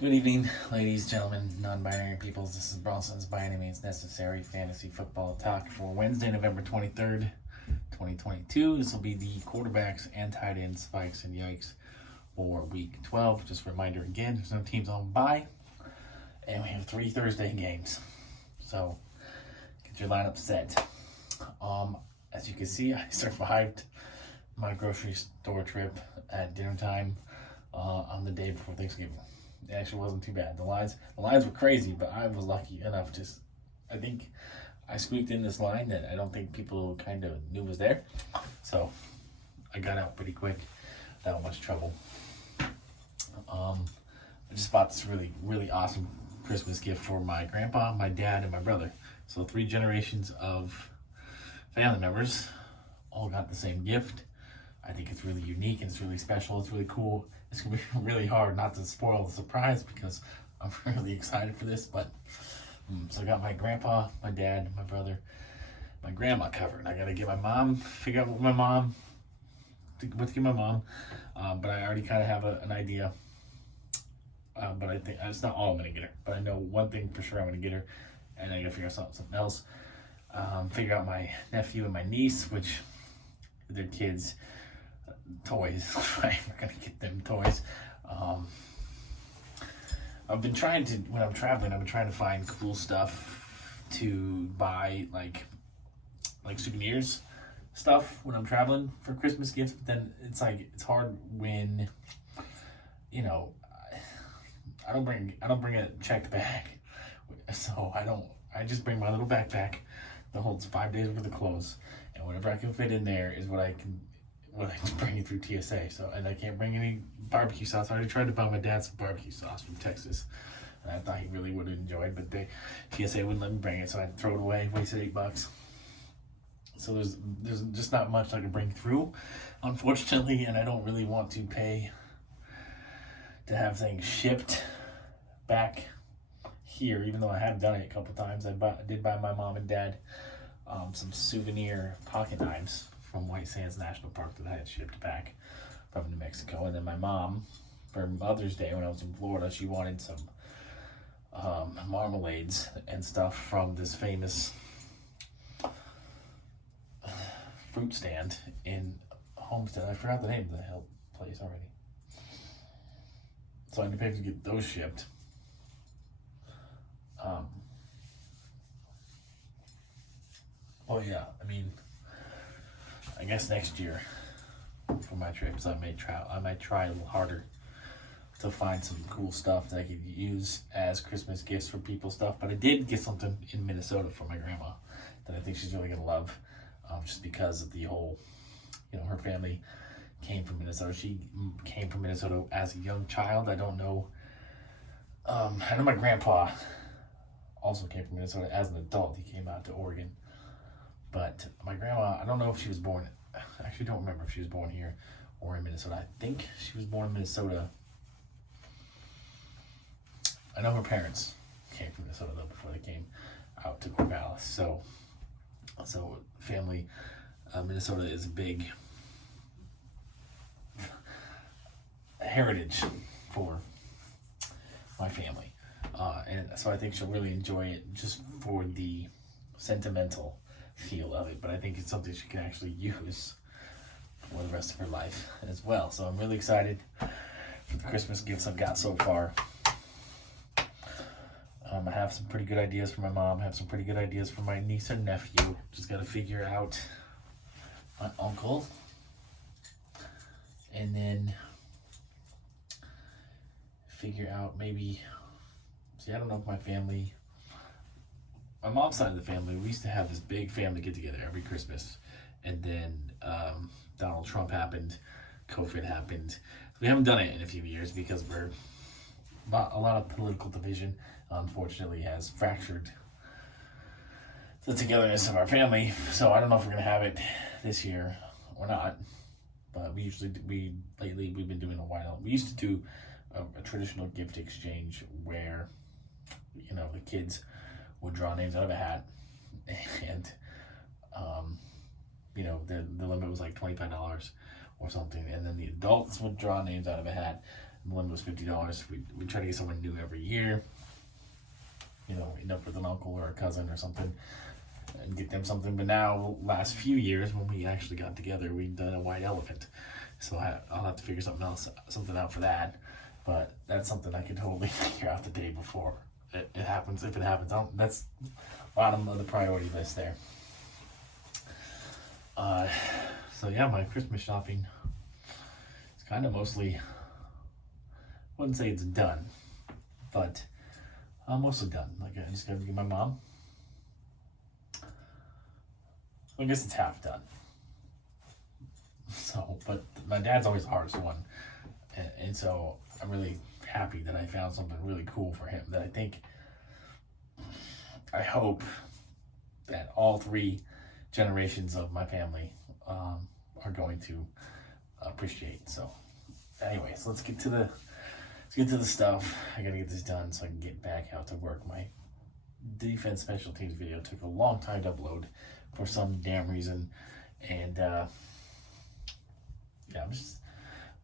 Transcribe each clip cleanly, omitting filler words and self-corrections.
Good evening, ladies, gentlemen, non-binary peoples. This is Bronson's By Any Means Necessary Fantasy Football Talk for Wednesday, November 23rd, 2022. This will be the quarterbacks and tight ends, spikes and yikes for week 12. Just a reminder again, there's no teams on bye, and we have 3 Thursday games. So get your lineup set. As you can see, I survived my grocery store trip at dinner time on the day before Thanksgiving. It actually wasn't too bad. The lines were crazy, but I was lucky enough. I think I squeaked in this line that I don't think people kind of knew was there. So I got out pretty quick without much trouble. I just bought this really, really awesome Christmas gift for my grandpa, my dad, and my brother. So 3 generations of family members all got the same gift. I think it's really unique and it's really special. It's really cool. It's going to be really hard not to spoil the surprise because I'm really excited for this. But so I got my grandpa, my dad, my brother, my grandma covered. I got to get my mom, figure out what to get my mom. But I already kind of have an idea. But I think it's not all I'm going to get her. But I know one thing for sure I'm going to get her. And I got to figure out something else. Figure out my nephew and my niece, which their kids' toys. Right, we're gonna get them toys. I've been trying to, when I'm traveling, I've been trying to find cool stuff to buy, like souvenirs stuff when I'm traveling for Christmas gifts. But then it's hard when, I don't bring a checked bag, so I just bring my little backpack that holds 5 days worth of clothes, and whatever I can fit in there is what I can bring through TSA. So, and I can't bring any barbecue sauce. I already tried to buy my dad some barbecue sauce from Texas, and I thought he really would have enjoyed, but TSA wouldn't let me bring it, so I had to throw it away. Wasted $8. So there's just not much I can bring through, unfortunately, and I don't really want to pay to have things shipped back here, even though I have done it a couple times. I did buy my mom and dad some souvenir pocket knives from White Sands National Park that I had shipped back from New Mexico. And then my mom, for Mother's Day when I was in Florida, she wanted some marmalades and stuff from this famous fruit stand in Homestead. I forgot the name of the hell place already. So I had to pay to get those shipped. Oh yeah, I guess next year for my trips I might try a little harder to find some cool stuff that I could use as Christmas gifts for people stuff. But I did get something in Minnesota for my grandma that I think she's really gonna love, just because of the whole, her family came from Minnesota. She came from Minnesota as a young child. I don't know. I know my grandpa also came from Minnesota as an adult. He came out to Oregon. But my grandma, I don't know if she was born, I actually don't remember if she was born here or in Minnesota. I think she was born in Minnesota. I know her parents came from Minnesota though before they came out to Corvallis. So family, Minnesota is a big heritage for my family. And so I think she'll really enjoy it just for the sentimental feel of it, but I think it's something she can actually use for the rest of her life as well. So I'm really excited for the Christmas gifts I've got so far. I have some pretty good ideas for my mom. I have some pretty good ideas for my niece and nephew. Just got to figure out my uncle, and then figure out maybe. See, I don't know if my mom's side of the family, we used to have this big family get together every Christmas, and then Donald Trump happened, COVID happened. We haven't done it in a few years because a lot of political division, unfortunately, has fractured the togetherness of our family. So I don't know if we're gonna have it this year or not. But lately we've been doing a while. We used to do a traditional gift exchange where the kids would draw names out of a hat, and the limit was like $25 or something, and then the adults would draw names out of a hat, The limit was $50. We try to get someone new every year. End up with an uncle or a cousin or something and get them something. But now, last few years, when we actually got together, we've done a white elephant. So I'll have to figure something out for that. But that's something I can totally figure out the day before it happens. If it happens, that's bottom of the priority list there. So yeah, my Christmas shopping is kind of mostly, I wouldn't say it's done, but I'm mostly done. Like, I just gotta give my mom. I guess it's half done. So, but my dad's always the hardest one. And so I'm really happy that I found something really cool for him that I hope that all three generations of my family are going to appreciate. So anyways, let's get to the stuff. I gotta get this done so I can get back out to work. My defense special teams video took a long time to upload for some damn reason, and yeah,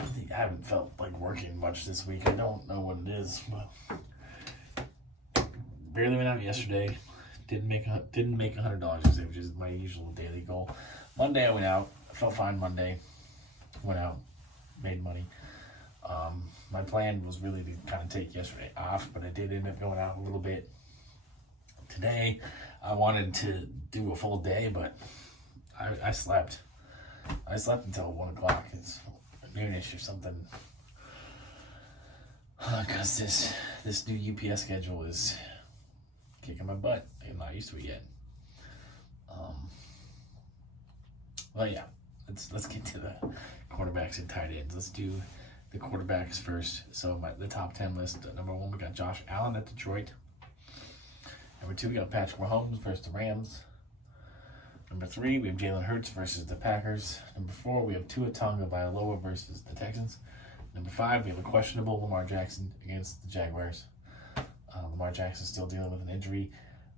I haven't felt like working much this week. I don't know what it is, but barely went out yesterday. Didn't make $100 today, which is my usual daily goal. Monday I went out. I felt fine Monday. Went out, made money. My plan was really to kind of take yesterday off, but I did end up going out a little bit. Today, I wanted to do a full day, but I slept. I slept until 1 o'clock. It's noonish or something. Because this new UPS schedule is kicking my butt. I'm not used to it yet. Well, yeah. Let's get to the quarterbacks and tight ends. Let's do the quarterbacks first. So the top 10 list. Number 1, we got Josh Allen at Detroit. Number 2, we got Patrick Mahomes versus the Rams. Number 3, we have Jalen Hurts versus the Packers. Number 4, we have Tua Tagovailoa versus the Texans. Number 5, we have a questionable Lamar Jackson against the Jaguars. Lamar Jackson's still dealing with an injury,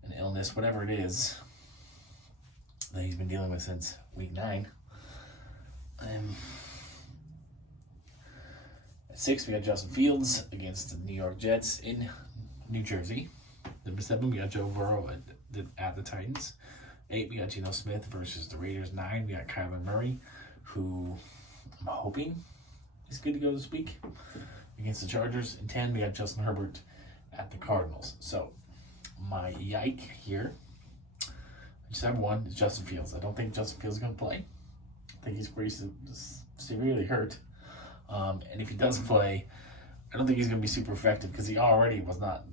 an illness, whatever it is that he's been dealing with since week 9. At 6, we got Justin Fields against the New York Jets in New Jersey. Number 7, we got Joe Burrow at the Titans. 8, we got Geno Smith versus the Raiders. 9, we got Kyler Murray, who I'm hoping is good to go this week against the Chargers. And 10, we got Justin Herbert at the Cardinals. So my yike here, I just have one, is Justin Fields. I don't think Justin Fields is going to play. I think he's pretty severely hurt. And if he does play, I don't think he's going to be super effective because he already was not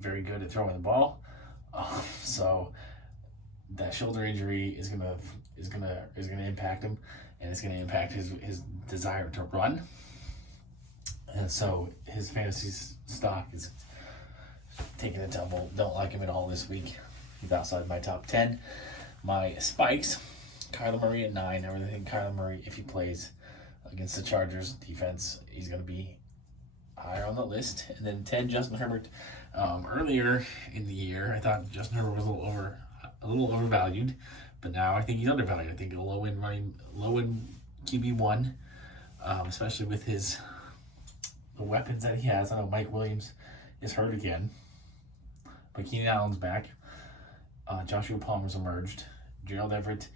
very good at throwing the ball. So that shoulder injury is gonna impact him, and it's gonna impact his desire to run. And so his fantasy stock is taking a tumble. Don't like him at all this week. He's outside my top 10. My spikes, Kyler Murray at 9. I really think Kyler Murray, if he plays against the Chargers defense, he's going to be higher on the list. And then 10, Justin Herbert. Earlier in the year, I thought Justin Herbert was a little overvalued, but now I think he's undervalued. I think a low end QB1, especially with the weapons that he has. I know Mike Williams is hurt again, but Keenan Allen's back. Joshua Palmer's emerged. Gerald Everett.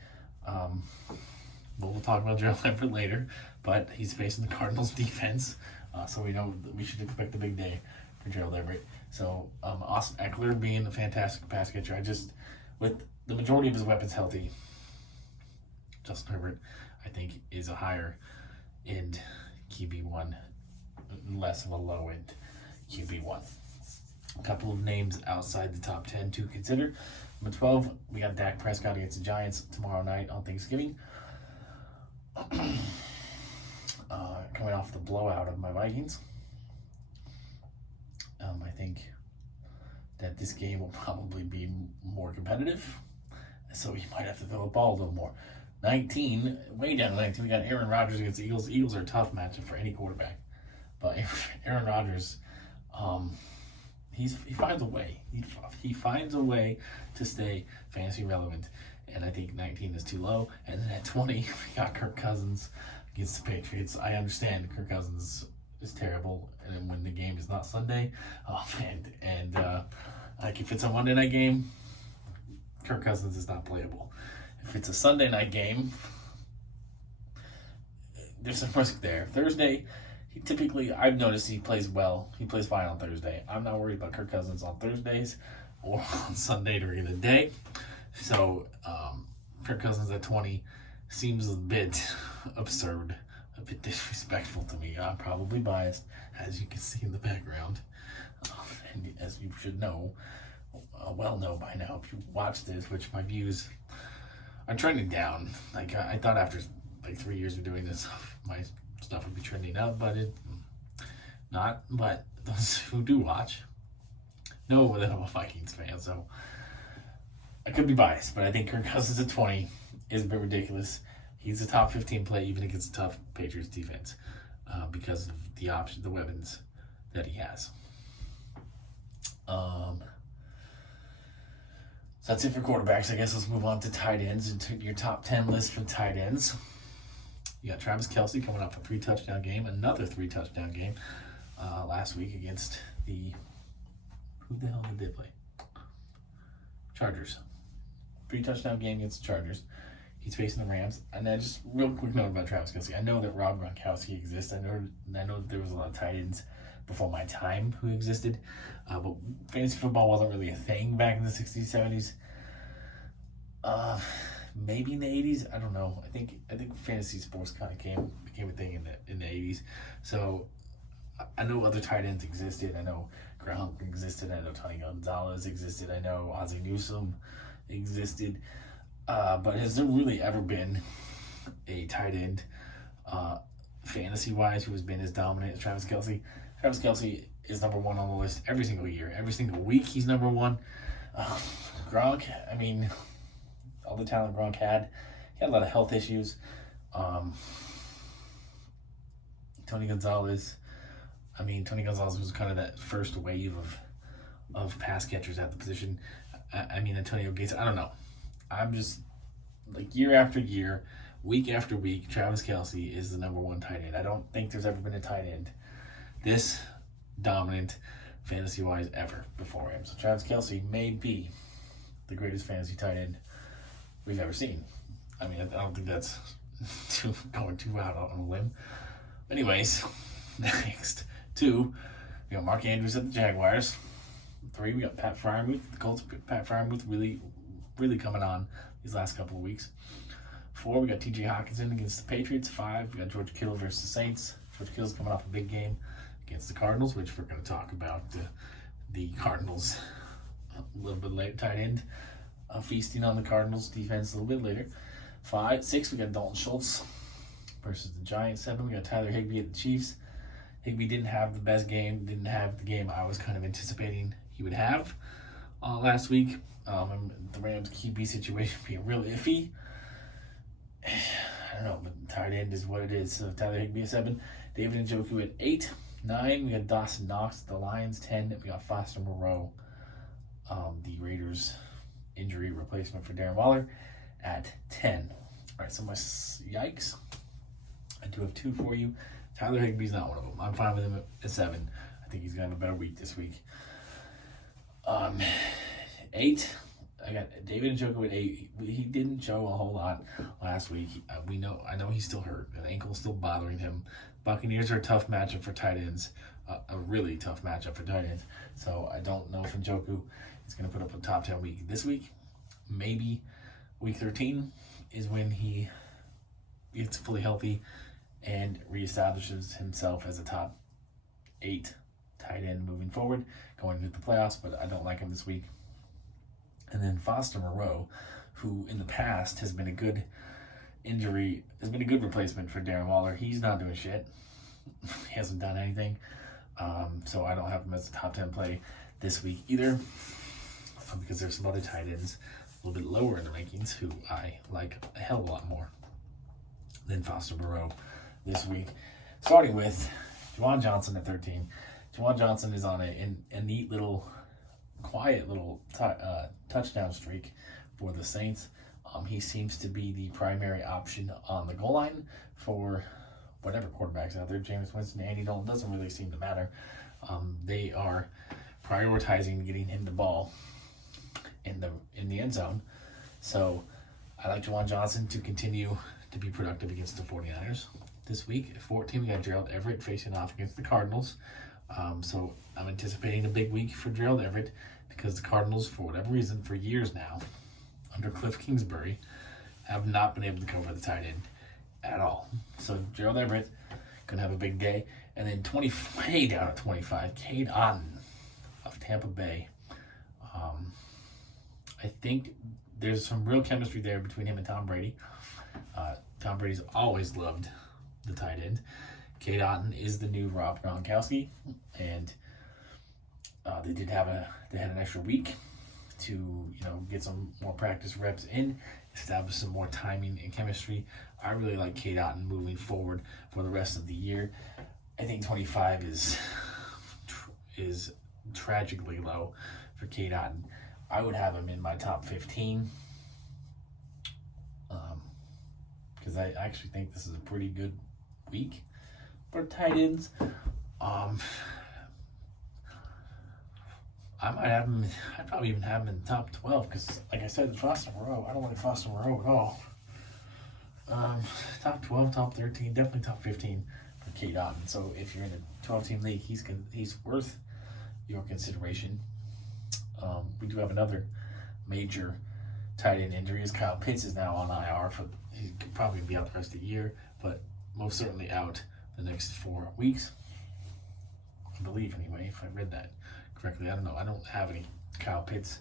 We'll talk about Gerald Everett later, but he's facing the Cardinals defense, so we know that we should expect a big day for Gerald Everett. So Austin Eckler being a fantastic pass catcher. With the majority of his weapons healthy, Justin Herbert, I think, is a higher end QB1, less of a low end QB1. A couple of names outside the top 10 to consider. Number 12, we got Dak Prescott against the Giants tomorrow night on Thanksgiving. Coming off the blowout of my Vikings. I think that this game will probably be more competitive, so you might have to throw the ball a little more. 19, way down to 19, we got Aaron Rodgers against the Eagles. The Eagles are a tough matchup for any quarterback, but Aaron Rodgers, he finds a way. He finds a way to stay fantasy relevant, and I think 19 is too low. And then at 20, we got Kirk Cousins against the Patriots. I understand Kirk Cousins is terrible, and then when the game is not Sunday, like if it's a Monday night game, Kirk Cousins is not playable. If it's a Sunday night game, there's some risk there. Thursday, I've noticed he plays well. He plays fine on Thursday. I'm not worried about Kirk Cousins on Thursdays or on Sunday during the day. So Kirk Cousins at 20 seems a bit absurd, a bit disrespectful to me. I'm probably biased, as you can see in the background. And as you should know, well know by now, if you watch this, which my views are trending down. Like I thought after like 3 years of doing this, my stuff would be trending up, but it not. But those who do watch know that I'm a Vikings fan, so I could be biased, but I think Kirk Cousins at 20 is a bit ridiculous. He's a top 15 play even against a tough Patriots defense because of the weapons that he has. So that's it for quarterbacks. I guess let's move on to tight ends and your top 10 list for tight ends. You got Travis Kelce coming off a 3-touchdown game, another 3-touchdown game last week against who the hell did they play? Chargers. 3-touchdown game against the Chargers. He's facing the Rams. And then just real quick note about Travis Kelce. I know that Rob Gronkowski exists. I know that there was a lot of tight ends before my time who existed. But fantasy football wasn't really a thing back in the 60s, 70s. Maybe in the 80s. I don't know. I think fantasy sports kind of became a thing in the 80s. So I know other tight ends existed. I know Gronk existed. I know Tony Gonzalez existed. I know Ozzie Newsome existed. But has there really ever been a tight end, fantasy-wise, who has been as dominant as Travis Kelce? Travis Kelce is number one on the list every single year. Every single week, he's number one. Gronk, I mean, all the talent Gronk had. He had a lot of health issues. Tony Gonzalez was kind of that first wave of pass catchers at the position. Antonio Gates, I don't know. I'm just, like, year after year, week after week, Travis Kelce is the number one tight end. I don't think there's ever been a tight end this dominant fantasy-wise ever before him. So Travis Kelce may be the greatest fantasy tight end we've ever seen. I don't think that's going too out on a limb. Anyways, next, 2, we got Mark Andrews at the Jaguars. 3, we got Pat Freiermuth, the Colts. Pat Freiermuth really coming on these last couple of weeks. 4, we got T.J. Hawkinson against the Patriots. 5, we got George Kittle versus the Saints. George Kittle's coming off a big game against the Cardinals, which we're going to talk about. The Cardinals a little bit later. Tight end feasting on the Cardinals defense a little bit later. 6, we got Dalton Schultz versus the Giants. 7, we got Tyler Higbee at the Chiefs. Higbee didn't have the best game, didn't have the game I was kind of anticipating he would have last week. The Rams' QB situation being real iffy. I don't know, but tight end is what it is. So Tyler Higbee at 7, David Njoku at 8. 9, we got Dawson Knox at the Lions. 10, we got Foster Moreau, the Raiders' injury replacement for Darren Waller, at 10. All right, so my yikes. I do have 2 for you. Tyler Higbee's not one of them. I'm fine with him at 7. I think he's going to have a better week this week. 8, I got David Njoku at 8. He didn't show a whole lot last week. I know he's still hurt. An ankle's still bothering him. Buccaneers are a tough matchup for tight ends. A really tough matchup for tight ends. So I don't know if Njoku is going to put up a top 10 week this week. Maybe week 13 is when he gets fully healthy and reestablishes himself as a top 8 tight end moving forward, going into the playoffs, but I don't like him this week. And then Foster Moreau, who in the past has been a good replacement for Darren Waller. He's not doing shit. He hasn't done anything. So I don't have him as a top 10 play this week either, because there's some other tight ends a little bit lower in the rankings who I like a hell of a lot more than Foster Moreau this week. Starting with Juwan Johnson at 13. Juwan Johnson is on a neat little, quiet little touchdown streak for the Saints. He seems to be the primary option on the goal line for whatever quarterbacks out there, Jameis Winston, Andy Dalton, doesn't really seem to matter. They are prioritizing getting him the ball in the end zone. So I like Jawan Johnson to continue to be productive against the 49ers this week. At 14, we got Gerald Everett facing off against the Cardinals. So I'm anticipating a big week for Gerald Everett because the Cardinals, for whatever reason, for years now, under Cliff Kingsbury, have not been able to cover the tight end at all. So Gerald Everett going to have a big day. And then way down at 25, Cade Otton of Tampa Bay. I think there's some real chemistry there between him and Tom Brady. Tom Brady's always loved the tight end. Cade Otton is the new Rob Gronkowski, and they had an extra week to get some more practice reps in, establish some more timing and chemistry. I really like Cade Otton moving forward for the rest of the year. I think 25 is tragically low for Cade Otton. I would have him in my top 15 because I actually think this is a pretty good week for tight ends. I might have him. I'd probably even have him in the top 12 because, like I said, Foster Moreau. I don't like Foster Moreau at all. Top 12, top 13, definitely top 15 for Cade Otton. So if you're in a 12-team league, he's worth your consideration. We do have another major tight end injury. As Kyle Pitts is now on IR he could probably be out the rest of the year, but most certainly out the next 4 weeks. I believe anyway, if I read that correctly. I don't know. I don't have any Kyle Pitts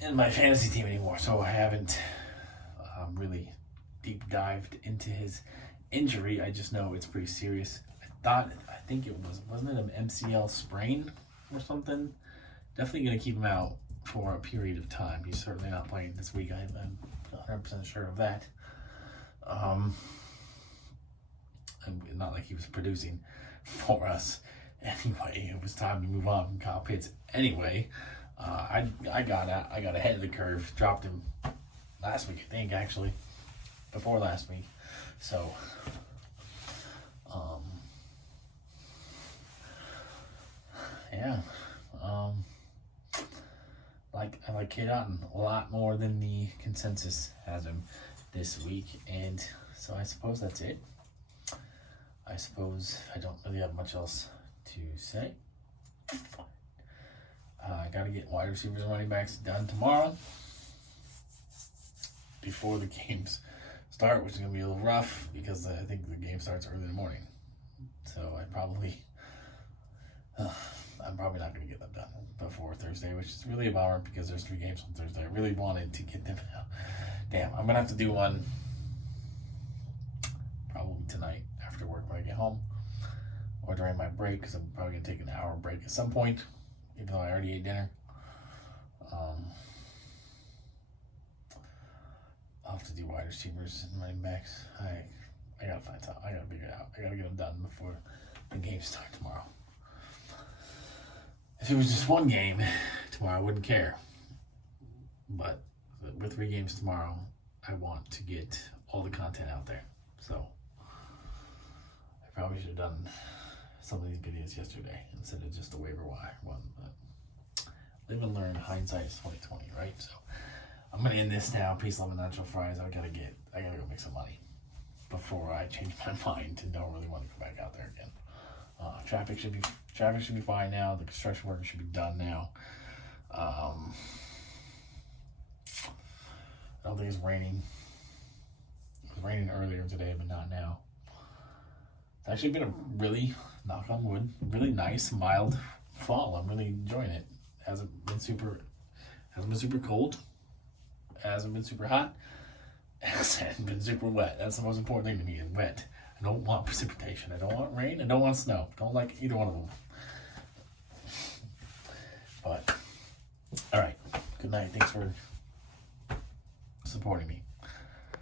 in my fantasy team anymore, so I haven't really deep dived into his injury. I just know it's pretty serious. I think it wasn't it an MCL sprain or something? Definitely going to keep him out for a period of time. He's certainly not playing this week. I'm 100% sure of that. And not like he was producing for us. Anyway, it was time to move on from Kyle Pitts. Anyway, I got ahead of the curve. Dropped him last week, I think, actually. Before last week. So, yeah. I like Cade Otton a lot more than the consensus has him this week. And so I suppose that's it. I suppose I don't really have much else to say. I got to get wide receivers and running backs done tomorrow before the games start, which is going to be a little rough because I think the game starts early in the morning. So I'm probably not going to get them done before Thursday, which is really a bummer because there's 3 games on Thursday. I really wanted to get them out. Damn, I'm going to have to do one probably tonight after work when I get home or during my break because I'm probably going to take an hour break at some point, even though I already ate dinner. I'll have to do wide receivers and running backs. I got to find time. I got to figure it out. I got to get them done before the games start tomorrow. If it was just one game tomorrow, I wouldn't care. But with 3 games tomorrow, I want to get all the content out there. So I probably should have done some of these videos yesterday instead of just a waiver wire one. But live and learn. Hindsight is 20/20, right? So I'm gonna end this now. Peace, love, and natural fries. I gotta go make some money before I change my mind to don't really want to go back out there again. Traffic should be fine now. The construction work should be done now. I don't think it's raining. It was raining earlier today, but not now. It's actually been a really, knock on wood, really nice, mild fall. I'm really enjoying it. Hasn't been super cold. Hasn't been super hot. Hasn't been super wet. That's the most important thing to me, is wet. I don't want precipitation. I don't want rain. I don't want snow. Don't like either one of them. But, all right. Good night. Thanks for supporting me.